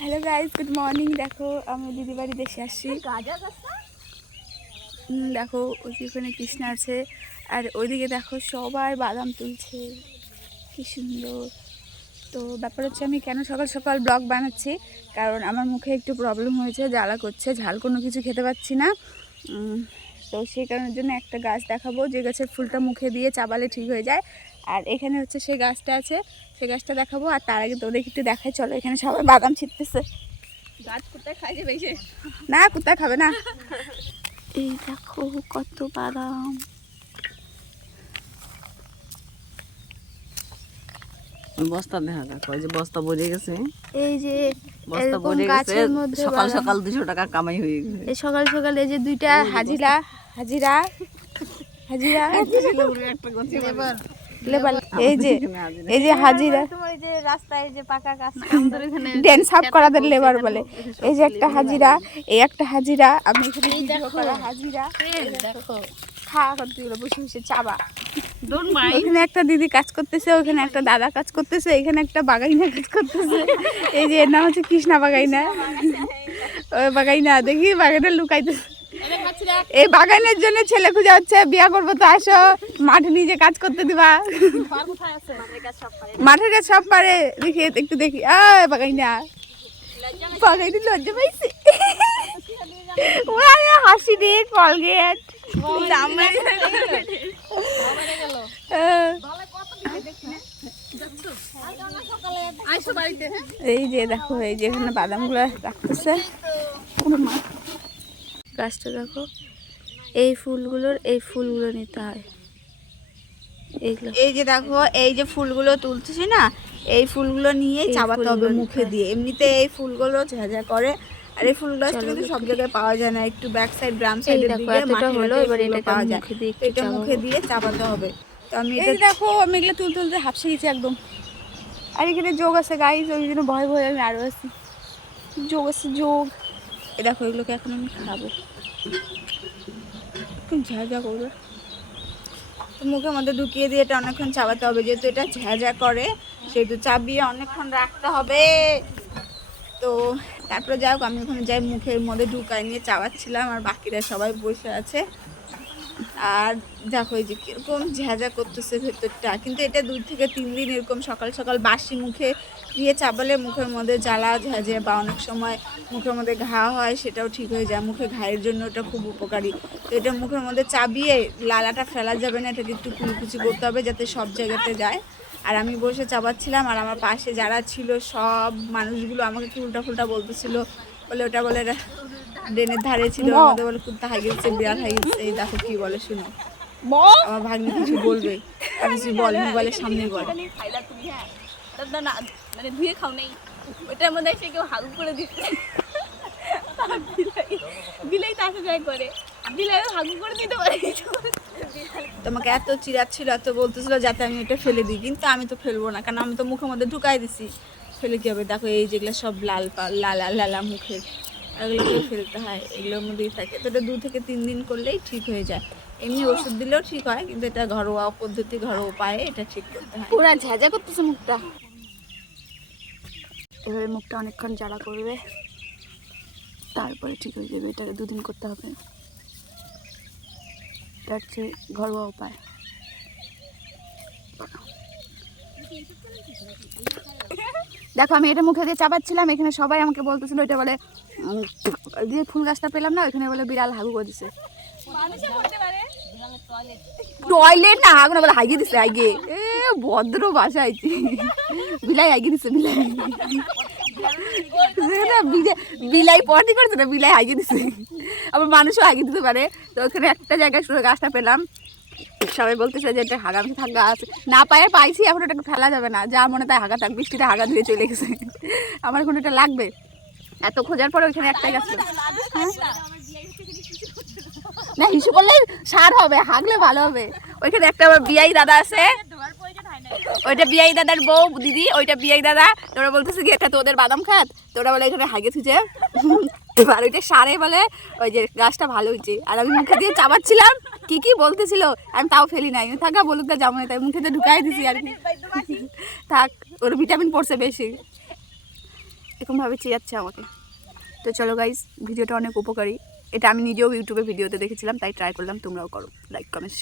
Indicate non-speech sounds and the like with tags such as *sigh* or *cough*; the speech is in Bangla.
হ্যালো গাইজ গুড মর্নিং দেখো, আমি আসছি। দেখো, ওই ওখানে কৃষ্ণা আছে, আর ওইদিকে দেখো সবাই বাদাম তুলছে। কি সুন্দর। তো ব্যাপার হচ্ছে আমি কেন সকাল সকাল ব্লগ বানাচ্ছি? কারণ আমার মুখে একটু প্রবলেম হয়েছে, জ্বালা করছে, ঝাল কোনো কিছু খেতে পাচ্ছি না। তো সেই কারণের জন্য একটা গাছ দেখাবো, যে গাছের ফুলটা মুখে দিয়ে চাবালে ঠিক হয়ে যায়। আর এখানে হচ্ছে সেই গাছটা আছে সেই গাছটা দেখাবো আর তার আগে তোদের একটু দেখাই চলো এখানে সবাই বাদাম ছিটতেছে। গাছ কোথায় খাই যাবে না কোথায় খাবে না? এই দেখো কত বাদাম। বস্তা দেখা যাক ওই যে বস্তা ভরে গেছে। এই যে বস্তা ভরে গেছে গাছের মধ্যে সকাল সকাল দুশো টাকা কামাই হয়ে গেছে। এই সকাল সকাল এই যে দুইটা হাজিরা হাজিরা। হাজিরা লেবার এই যে এই যে হাজিরা। সাফ *laughs* করাদের লেবার বলে। এই যে একটা হাজিরা এই একটা হাজিরা আমি এখানে ভিডিও করা হাজিরা। দেখো। খাওয়া করতে গেলো বসে বসে চাবা। ডোন্ট ওখানে একটা দিদি কাজ করতেছে ওখানে একটা দাদা কাজ করতেছে এখানে একটা বাগাইনা কাজ করতেছে। এই যে এর নাম হচ্ছে কৃষ্ণা বাগাইনা। ওই বাগাইনা দেখি। বাগানে লুকাইতেছে। এই বাগানের জন্য ছেলে খুঁজে হচ্ছে, বিয়া করব তো আসো, মাঠে নিজে কাজ করতে দিবা। মাঠের কাজ সব পারে, দেখি, একটু দেখি। আয় বাগাইনা। বাগাইনি, লজ্জা পাইছে। হাসি রে কলগেট। এই যে দেখো, এই যে এখানে বাদামগুলো রাখতেছে। গাছটা দেখো। এই ফুলগুলোর এই ফুলগুলো নিতে হয়। এইগুলো। এই যে দেখো এই যে ফুলগুলো তুলতেছি না এই ফুলগুলো নিয়ে চাবাতে হবে মুখে দিয়ে। এমনিতে এই ফুলগুলো ঝাঝা করে আর এই ফুল গাছটা কিন্তু সব জায়গায় পাওয়া যায় না একটু ব্যাক সাইড গ্রাম সাইডের দিকে এতটা হলো, এবার এগুলো পাওয়া আমি যায়। মুখে দিয়ে এটা মুখে দিয়ে চাবাতে হবে। তো আমি এটা দেখো আমি এগুলো তুলতে তুলতে হাফসে গেছি একদম। আর এখানে যোগ আছে গাইজ ওই জন্য ভয় ভয় আমি আরও আছি। যোগ আছে যোগ। এ দেখো, এগুলোকে এখন আমি খাব। ঝাঁঝা করবে। মুখের মধ্যে ঢুকিয়ে দিয়ে এটা অনেকক্ষণ চাবাতে হবে। যেহেতু এটা ঝাঁঝা করে, সেহেতু চাবিয়ে অনেকক্ষণ রাখতে হবে। তো তারপরে যাই হোক, আমি ওখানে যাই, মুখের মধ্যে ঢুকাই নিয়ে চাওয়াচ্ছিলাম আর বাকিরা সবাই বসে আছে। আর দেখো এই যে কীরকম ঝাঁঝা করতেছে ভেতরটা। কিন্তু এটা দুই থেকে তিন দিন এরকম সকাল সকাল বাসি মুখে দিয়ে চাপালে মুখের মধ্যে জ্বালা, ঝাঁঝে বা অনেক সময় মুখের মধ্যে ঘা হয়, সেটাও ঠিক হয়ে যায়। মুখে ঘায়ের জন্য ওটা খুব উপকারী। তো এটা মুখের মধ্যে চাবিয়ে লালাটা ফেলা যাবে না, এটাকে একটু কুচি করতে হবে যাতে সব জায়গাতে যায়। আর আমি বসে চাবাচ্ছিলাম আর আমার পাশে যারা ছিল সব মানুষগুলো আমাকে উল্টা ফুলটা বলতেছিল বলে ওটা বলে ড্রেনের ধারে ছিল আমাদের বলে কুত্তা হাই গেছে বিড়াল হাই গেছে এই দেখো কি বলে শুনো। আমার ভাগ্নি কিছু বলবে কিছু বল মোবাইলের সামনে বল। হ্যাঁ। মানে ধুয়ে খাও নেই। ওটার মধ্যে এসে কেউ হাগু করে দিচ্ছে। বিলাই তাকে যায় করে। হাগু করে দিতে পারে। তোমাকে এত চিরাচ্ছিল এত বলতেছিল যাতে আমি এটা ফেলে দিই। কিন্তু আমি তো ফেলব না কারণ আমি তো মুখের মধ্যে ঢুকাই দিছি। ফেলে কি হবে? দেখো এই যেগুলো সব লাল লালা লালা মুখের, এগুলোকে ফেলতে হয়, এগুলোর মধ্যেই থাকে। তো এটা দু থেকে তিন দিন করলেই ঠিক হয়ে যায়। এমনি ওষুধ দিলেও ঠিক হয়, কিন্তু এটা ঘরোয়া পদ্ধতি, ঘরোয়া উপায়ে এটা ঠিক করতে হয়। পুরা ঝাঁঝা করতেছে মুখটা। এভাবে মুখটা অনেকক্ষণ জ্বালা করবে, তারপরে ঠিক হয়ে যাবে। এটাকে দুদিন করতে হবে। এটা হচ্ছে ঘরোয়া উপায়। দেখো আমি এটা মুখে দিয়ে চাপাচ্ছিলাম এখানে সবাই আমাকে বলতেছিল এটা বলে দিয়ে ফুল গাছটা পেলাম না ওইখানে বলে বিড়াল হাগু করে দিছে। মানুষে করতে পারে। টয়লেট না হাগু না বলে হাগিয়ে দিছে আগে এ ভদ্র ভাষা আইছি বিলাই হাগিয়ে দিছে বিলাই। বিলাই- পটি করছে না বিলাই হাগিয়ে দিছে। আবার মানুষও হাগিয়ে দিতে পারে। তো ওখানে একটা জায়গায় গাছটা পেলাম। সবাই বলতেছে যে এটা হাগামসি থাক গাছ। না পায়ে পাইছি, এখন এটাকে ফেলা যাবে না। যা মনে তাই হাগা থাক, বৃষ্টিতে হাগা ধুয়ে চলে গেছে। আমার এখন এটা লাগবে। এত খোঁজার পরে ওইখানে একটাই গাছ হ্যাঁ? না হিসু করলে সার হবে, হাগলে ভালো হবে। ওইখানে একটা আমার বিয়াই দাদা আছে। ওইটা বিয়াই দাদার বউ, দিদি, ওইটা বিয়াই দাদা। তোরা বলতেছে কি একটা তোদের বাদাম খাত? তোরা বলে, এখানে হাগে থুছে এবার ওইটা সারে বলে, ওই যে গাছটা ভালো হয়েছে। আর আমি মুখে দিয়ে চাবাচ্ছিলাম কি কি বলতেছিল, আমি তাও ফেলি নাই। থাকা বলুক না, যাব না, তাই মুখে দিয়ে ঢুকাই দিছি আর কি। থাক, ওর ভিটামিন পড়ছে বেশি। এরকমভাবে চেয়াচ্ছে আমাকে। তো চলো গাইজ ভিডিওটা অনেক উপকারী। এটা আমি নিজেও ইউটিউবে ভিডিওতে দেখেছিলাম, তাই ট্রাই করলাম, তোমরাও করো। Like comment